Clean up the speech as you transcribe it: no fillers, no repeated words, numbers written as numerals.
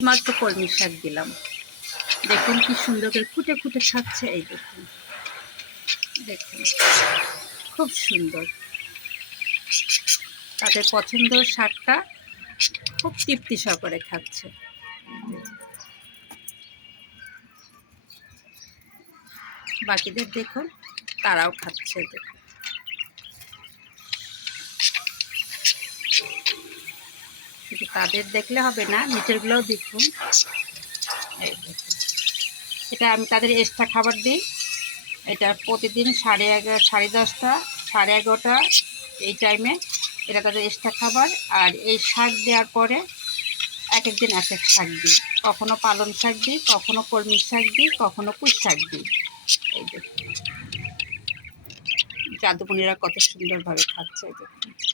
মাত্র কলমি শাক দিলাম। দেখুন কি সুন্দর করে ফুটে ফুটে খাচ্ছে। এই দেখুন, দেখুন খুব সুন্দর। তাদের পছন্দের শাকটা খুব তৃপ্তি সহকারে খাচ্ছে। বাকিদের দেখুন, তারাও খাচ্ছে। দেখুন শুধু তাদের দেখলে হবে না, নিচেরগুলোও দেখুন। এই দেখুন, এটা আমি তাদের এক্সট্রা খাবার দিই। এটা প্রতিদিন 11:30, 10:30, 11:30 এই টাইমে এটা তাদের এক্সট্রা খাবার। আর এই শাক দেওয়ার পরে এক একদিন এক এক শাক দিই। কখনো পালং শাক দিই, কখনো কলমি শাক দিই, কখনো পুঁই শাক দিই। এই দেখুন জাদুমণিরা কত সুন্দরভাবে খাচ্ছে। দেখুন।